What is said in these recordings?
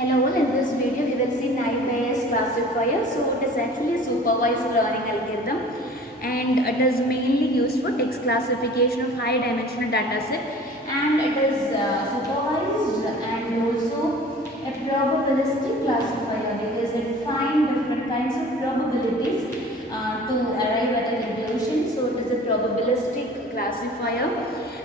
Hello, in this video we will see night classifier. So it is actually a supervised learning algorithm and it is mainly used for text classification of high dimensional data set, and it is supervised and also a probabilistic classifier because it finds different kinds of probabilities to arrive at a conclusion. So it is a probabilistic classifier.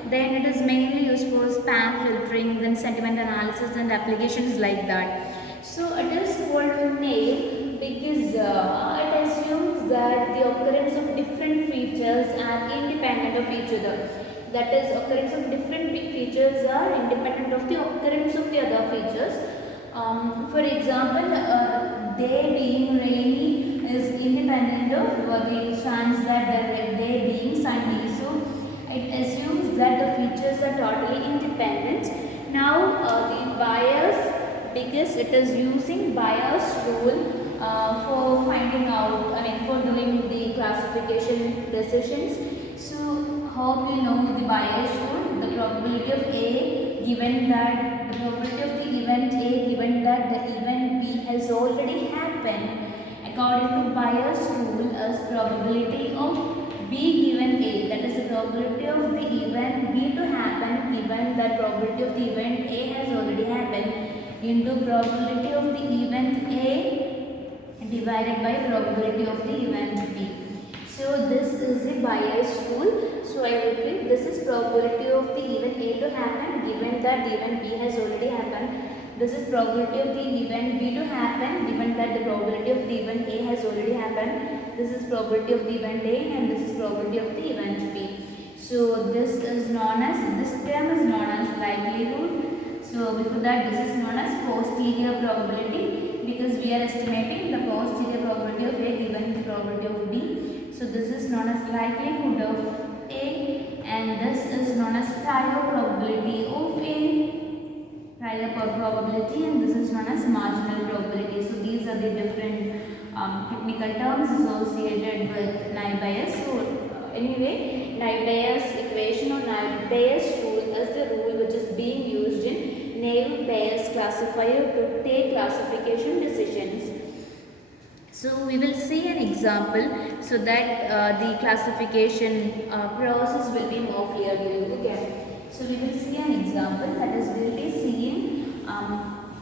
Then it is mainly used for spam filtering, then sentiment analysis and applications like that. So it is called naive because it assumes that the occurrence of different features are independent of each other. That is, occurrence of different features are independent of the occurrence of the other features. For example, day being rainy is independent of the chance that the day being sunny. So it assumes that the features are totally independent. Now the bias, because it is using bias rule for finding out, for doing the classification decisions. So hope you know the bias rule, the probability of A given that the probability of the event A given that the event B has already happened, according to bias rule, as probability of B given A, that is the probability of the event B to happen given that probability of the event A has already happened into probability of the event A divided by probability of the event B. So this is the bias rule. So I repeat, this is probability of the event A to happen given that the event B has already happened. This is probability of the event B to happen given that the probability of the event A has already happened. This is probability of the event A and this is probability of the event B. So this term is known as likelihood. So before that, this is known as posterior probability because we are estimating the posterior probability of A given the probability of B. So this is known as likelihood of A and this is known as prior probability of A. Prior probability, and this is known as marginal probability. So these are the different technical terms associated with naive Bayes. So anyway, naive Bayes equation or naive Bayes rule is the rule which is being used in naive Bayes classifier to take classification decisions. So we will see an example so that the classification process will be more clear to you. Okay. So we will see an example, that is we will be seeing a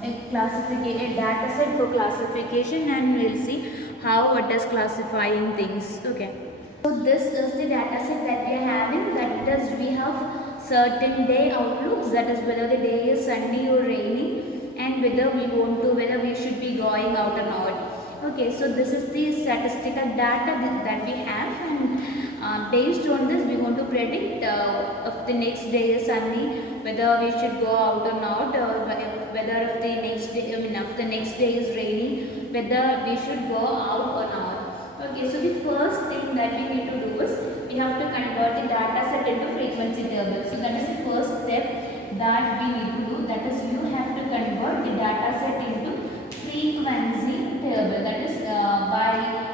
data set for classification, and we will see how it is classifying things. Okay. So this is the data set that we are having. That is, we have certain day outlooks, that is whether the day is sunny or rainy and whether we should be going out or not. Okay, so this is the statistical data that we have, and based on this we want to predict if the next day is sunny, whether we should go out or not, or whether if the next day, if the next day is rainy, whether we should go out or not. Okay, so the first thing that we need to do is we have to convert the data set into frequency table. So that is the first step that we need to do. That is, you have to convert the data set into frequency table. That is by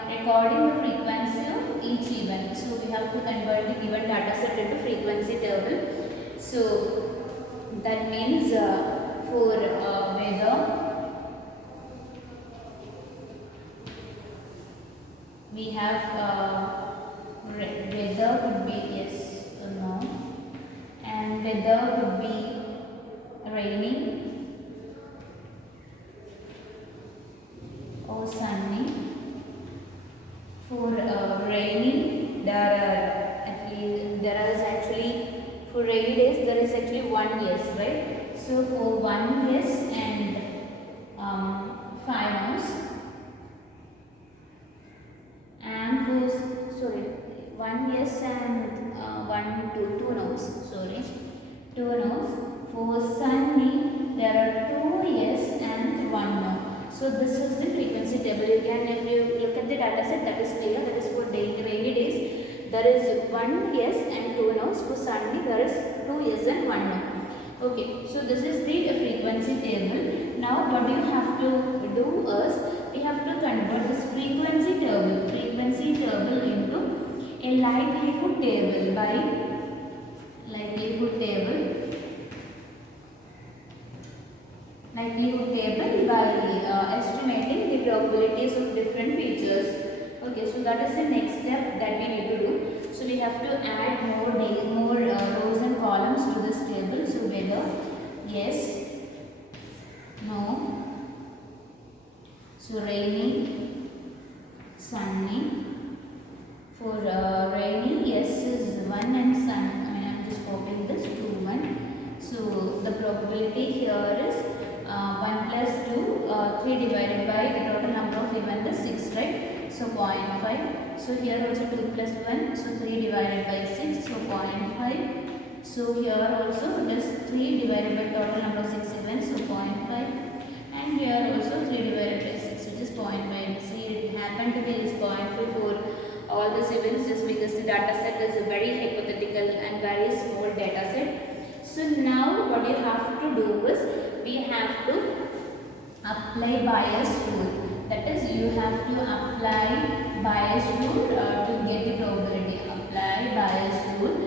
recording the frequency of each event. So we have to convert the given data set into frequency table. So that means for weather, we have weather could be yes or no, and weather could be rainy or sunny. For rainy, there is actually for rainy days there is actually one yes, right? So for one yes and 5 no's, and for one yes and two no's, two no's. For sunny there are 2 yes and 1 no. So this is the frequency table. Again, if you look at the data set, that is clear. That is for rainy days there is 1 yes and 2 no's. For sunny there is 2 yes and 1 no. Okay, so this is the frequency table. Now what you have to do is we have to convert this frequency table into a likelihood table by likelihood table by estimating the probabilities of different features. Okay, so that is the next step that we need to do. So we have to add more rows and columns to this table. So whether yes, no, so rainy, sunny. For rainy, yes is 1 and sun. I am just copying this 2, 1. So the probability here is 1 plus 2, 3 divided by the total number of events is 6, right? So 0.5. So here also 2 plus 1, so 3 divided by 6, so 0.5. So here also it is 3 divided by total number of 6 events, so 0.5. And here also 3 divided by 6, which is 0.5. See, it happened to be this 0.5 for all these events just because the data set is a very hypothetical and very small data set. So now what you have to do is we have to apply bias rule. That is, you have to apply bias rule to get the probability. Apply bias rule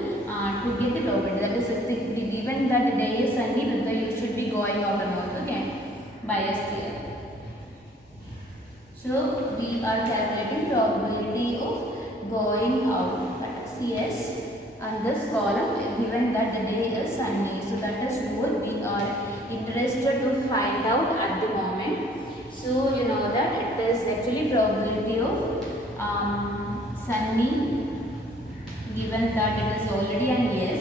to get the probability. That is, if the given that the day is sunny, whether you should be going out or not. Okay, bias here. So we are calculating probability of going out. That is yes. On this column, given that the day is sunny, so that is what we are interested to find out at the moment. So you know that it is actually probability of sunny, given that it is already an yes,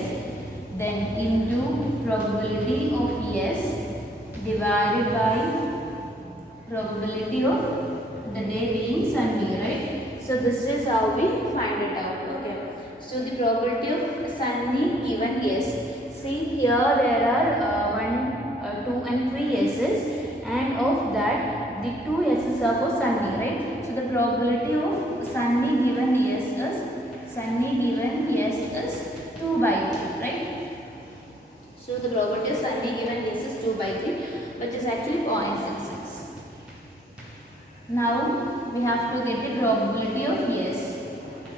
then into probability of yes divided by probability of the day being sunny, right? So this is how we find it out. Okay. So the probability of sunny given yes. See here there are 1, 2 and 3 yeses, and of that the 2 yeses are for sunny, right? So the probability of sunny given yes is 2 by 3, right? So the probability of sunny given yes is 2 by 3, which is actually 0.66. Now we have to get the probability of yes.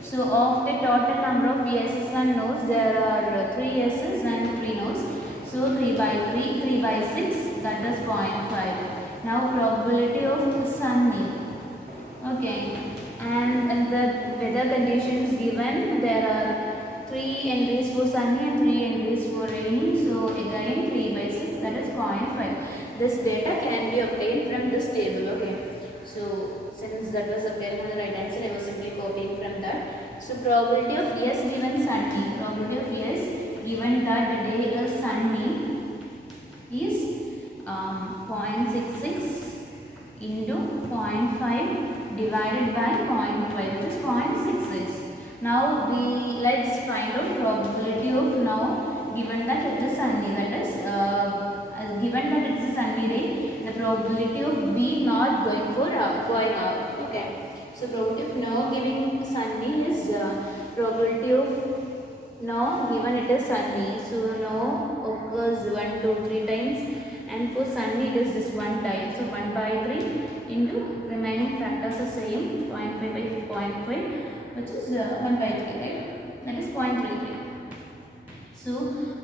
So of the total number of yeses and no's, there are 3 yeses and 3 no's. So 3 by 3, 3 by 6, that is 0.5. Now probability of sunny. Okay, and the weather conditions given, there are 3 entries for sunny and 3 entries for rainy. So again 3 by 6, that is 0.5. This data can be obtained from this table. Okay. So since that was appearing on the right hand side, I was simply copying from that. So probability of yes given sunny, probability of yes given that the day is sunny is 0.66 into 0.5 divided by 0.5, which is 0.66. Now let's find out probability of now given that it is sunny, that is given that it is a sunny day, the probability of B not going for going out. Okay. So probability of no giving sunny is probability of no given it is sunny. So no occurs 1, 2, 3 times, and for sunny it is just 1 time. So 1 by 3 into remaining factors are same, 0.5 by 0.5, which is 1 by 3, right? That is 0.33. So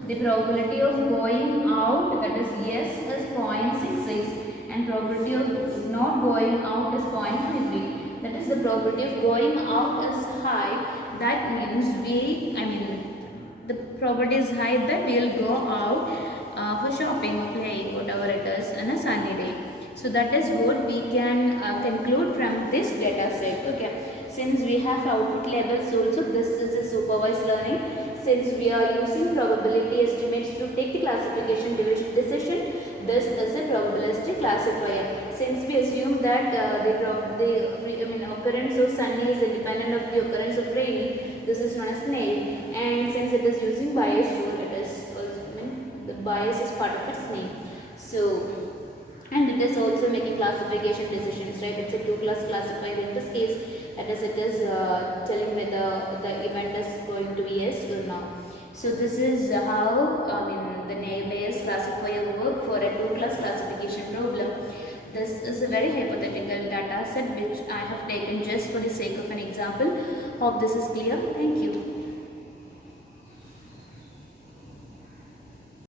the probability of going out, that is yes, is 0.66, and probability of not going out is 0.33. That is, the probability of going out is high. That means the probability is high that we will go out for shopping or playing, whatever it is, on a sunny day. So that is what we can conclude from this data set. Okay. Since we have output levels also, this is a supervised learning. Since we are using probability estimates to take the classification decision, this is a probabilistic classifier. Since we assume that the occurrence of sunny is independent of the occurrence of rainy, this is known as name. And since it is using bias rule, it is also, the bias is part of its name. So, and it is also making classification decisions, right? It's a 2-class classifier in this case. That is, it is telling whether the event is going to be yes or no. So this is how the name-based classifier work for a 2-class classification problem. This is a very hypothetical data set which I have taken just for the sake of an example. Hope this is clear. Thank you.